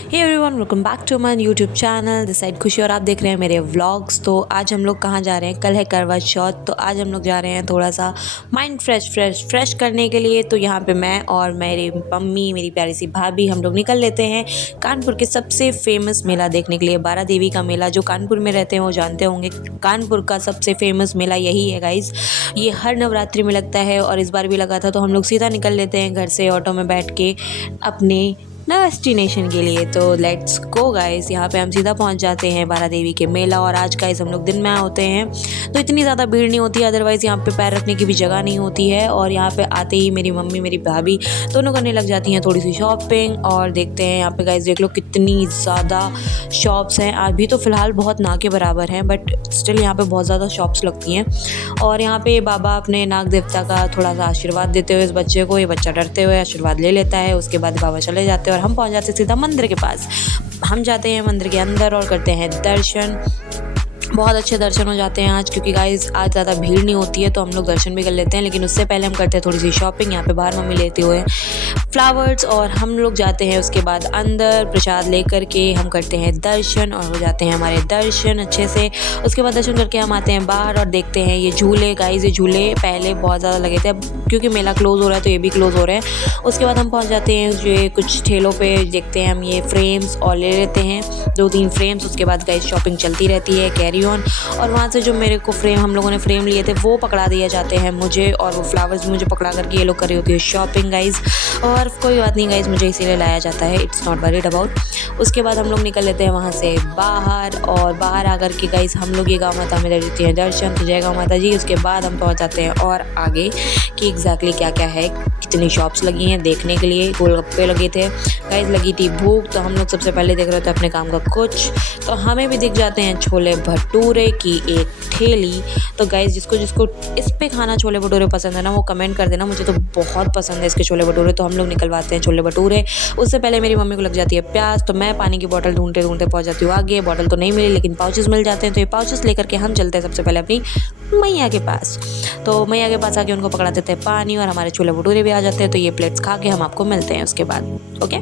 Hey everyone, welcome back to my YouTube channel. This side Khushi और आप देख रहे हैं मेरे व्लॉग्स। तो आज हम लोग कहाँ जा रहे हैं? कल है करवा चौथ, तो आज हम लोग जा रहे हैं थोड़ा सा माइंड फ्रेश करने के लिए। तो यहाँ पे मैं और मेरी मम्मी, मेरी प्यारी सी भाभी, हम लोग निकल लेते हैं कानपुर के सबसे फेमस मेला देखने के लिए, बारा देवी का मेला। जो कानपुर में रहते हैं वो जानते होंगे, कानपुर का सबसे फेमस मेला यही है गाइज़। ये हर नवरात्रि में लगता है और इस बार भी लगा था। तो हम लोग सीधा निकल लेते हैं घर से ऑटो में बैठ के अपने डेस्टिनेशन के लिए। तो लेट्स गो गाइस। यहाँ पे हम सीधा पहुँच जाते हैं बारा देवी के मेला। और आज गाइस हम लोग दिन में होते हैं तो इतनी ज़्यादा भीड़ नहीं होती है, अदरवाइज़ यहाँ पे पैर रखने की भी जगह नहीं होती है। और यहाँ पे आते ही मेरी मम्मी, मेरी भाभी दोनों करने लग जाती हैं थोड़ी सी शॉपिंग। और देखते हैं यहाँ पे गाइस, देख लो कितनी ज़्यादा शॉप्स हैं। अभी तो फ़िलहाल बहुत ना के बराबर हैं, बट स्टिल यहाँ पे बहुत ज़्यादा शॉप्स लगती हैं। और यहाँ पे बाबा अपने नाग देवता का थोड़ा सा आशीर्वाद देते हुए इस बच्चे को, ये बच्चा डरते हुए आशीर्वाद ले लेता है। उसके बाद बाबा चले जाते हैं और हम पहुंच जाते सीधा मंदिर के पास। हम जाते हैं मंदिर के अंदर और करते हैं दर्शन। बहुत अच्छे दर्शन हो जाते हैं आज, क्योंकि गाइस आज ज़्यादा भीड़ नहीं होती है, तो हम लोग दर्शन भी कर लेते हैं। लेकिन उससे पहले हम करते हैं थोड़ी सी शॉपिंग। यहाँ पे बाहर मम्मी लेते हुए फ्लावर्स और हम लोग जाते हैं उसके बाद अंदर प्रसाद लेकर के हम करते हैं दर्शन और हो जाते हैं हमारे दर्शन अच्छे से। उसके बाद दर्शन करके हम आते हैं बाहर और देखते हैं ये झूले। गाइस ये झूले पहले बहुत ज़्यादा लगे थे, अब क्योंकि मेला क्लोज़ हो रहा है तो ये भी क्लोज़ हो रहे हैं। उसके बाद हम पहुँच जाते हैं ये कुछ ठेलों पर, देखते हैं हम ये फ्रेम्स और ले लेते हैं 2-3 फ्रेम्स। उसके बाद गाइस शॉपिंग चलती रहती है, कैरी ऑन। और वहाँ से जो मेरे को हम लोगों ने फ्रेम लिए थे वो पकड़ा दिए जाते हैं मुझे, और वो फ्लावर्स भी मुझे पकड़ा करके ये लोग कर रही होती है शॉपिंग गाइज। और कोई बात नहीं गाइज, मुझे इसीलिए लाया जाता है, इट्स नॉट वरीड अबाउट। उसके बाद हम लोग निकल लेते हैं वहाँ से बाहर। और बाहर आकर के गाइज हम लोग ये गाँव माता में देते हैं दर्शन, तो जय गाँव माता जी। उसके बाद हम पहुँच जाते हैं और आगे कि एग्जैक्टली क्या क्या है, कितनी शॉप्स लगी हैं देखने के लिए। गोलगप्पे लगे थे गाइज, लगी थी भूख, तो हम लोग सबसे पहले देख रहे थे अपने काम का कुछ। तो हमें भी दिख जाते हैं छोले भटूरे की एक ठेली। तो गाइज जिसको जिसको इस पे खाना छोले भटूरे पसंद है ना, वो कमेंट कर देना, मुझे तो बहुत पसंद है इसके छोले भटूरे। तो हम लोग निकलवाते हैं छोले भटूरे। उससे पहले मेरी मम्मी को लग जाती है प्यास, तो मैं पानी की बोतल ढूंढते ढूंढते पहुंच जाती हूँ आगे। बोतल तो नहीं मिली लेकिन पाउचेस मिल जाते हैं, तो ये पाउचेस लेकर के हम चलते हैं सबसे पहले अपनी मैया के पास। तो मैया के पास आके उनको पकड़ा देते हैं पानी और हमारे छोले भटूरे भी आ जाते हैं। तो ये प्लेट्स खा के हम आपको मिलते हैं उसके बाद, ओके।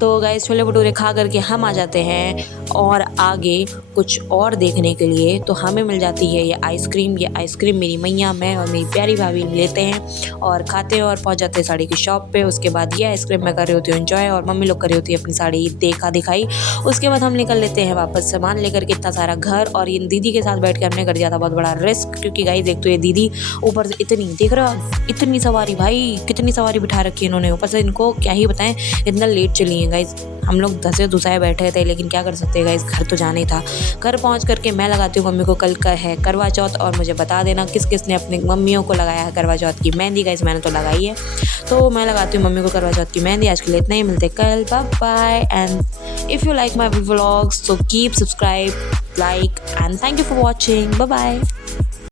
तो गाइस छोले भटूरे खा करके हम आ जाते हैं और आगे कुछ और देखने के लिए। तो हमें मिल जाती है ये आइसक्रीम। ये आइसक्रीम मेरी मैया, मैं और मेरी प्यारी भाभी लेते हैं और खाते हैं और पहुंच जाते हैं साड़ी की शॉप पे। उसके बाद ये आइसक्रीम मैं कर रही होती हूँ एंजॉय और मम्मी लोग कर रही होती है अपनी साड़ी देखा दिखाई। उसके बाद हम निकल लेते हैं वापस सामान लेकर के इतना सारा घर। और इन दीदी के साथ बैठ के हमने कर दिया था बहुत बड़ा रिस्क, क्योंकि गाइस एक तो ये दीदी ऊपर से इतनी, देख रहे हो इतनी सवारी, भाई कितनी सवारी बिठा रखी है इन्होंने। ऊपर से इनको क्या ही बताएं, इतना लेट चली है गाइस। हम लोग धसे धुसाए बैठे थे, लेकिन क्या कर सकते हैं गाइस, घर तो जाना ही था। घर पहुंच करके मैं लगाती हूँ मम्मी को, कल का है करवा चौथ, और मुझे बता देना किस किस ने अपनी मम्मियों को लगाया है करवा चौथ की मेहंदी। गाइस मैंने तो लगाई है, तो मैं लगाती हूँ मम्मी को करवा चौथ की मेहंदी। आज के लिए इतना ही, मिलते कल, bye bye. And if you like my vlogs, so keep subscribe, like and thank you for watching. Bye bye.